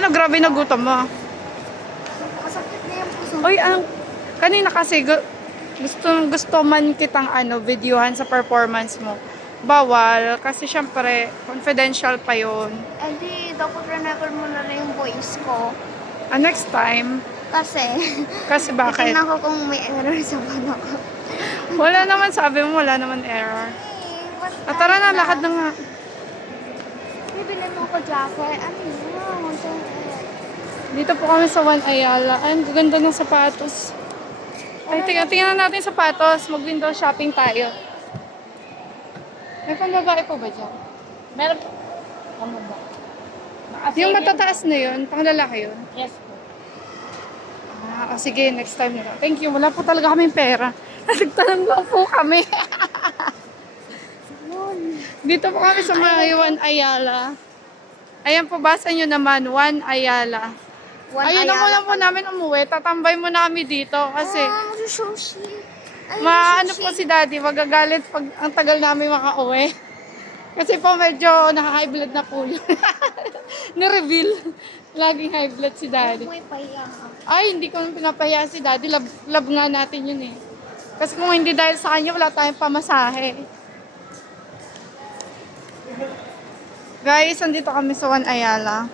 Ano, grabe na gutom mo. Masakit na yung puso. Oy, ang kanina kasi gu- gusto gusto man kitang ano videohan sa performance mo. Bawal kasi syempre confidential pa 'yon. Eh di, dapat remember mo na rin yung voice ko. Ah, next time Kasi, kasi bakit? tingnan ko kung may error sa phone ko. Wala naman sabi mo wala naman error. Hey, what's Ah, tara na, lakad na nga. Bibili mo ako jacket. Ano yun? Dito po kami sa One Ayala. Ay, ang gaganda ng sapatos. Ay, tingnan, tingnan natin sapatos. Mag-window shopping tayo. May pambabae po ba dyan? Meron po. Ano ba? Yung matataas na yun, pang lalaki yun. Yes po. Ah, oh, sige, next time na lang. Thank you. Wala po talaga kaming pera. Nagtanong lang po kami. Dito po kami sa may One Ayala. Ayan po, basa nyo naman, One Ayala. One Ayun na muna po namin umuwi. Tatambay muna kami dito kasi Ah, sushi. Ay, maano po si daddy, magagalit pag ang tagal namin makauwi. Kasi po medyo naka-high blood na po yun. Ni-reveal. Laging high blood si daddy. May. Ay, hindi ko naman pinapahiya si daddy. Love, love nga natin yun eh. Kasi kung hindi dahil sa kanya, wala tayong pamasahe. Guys, andito kami sa One Ayala.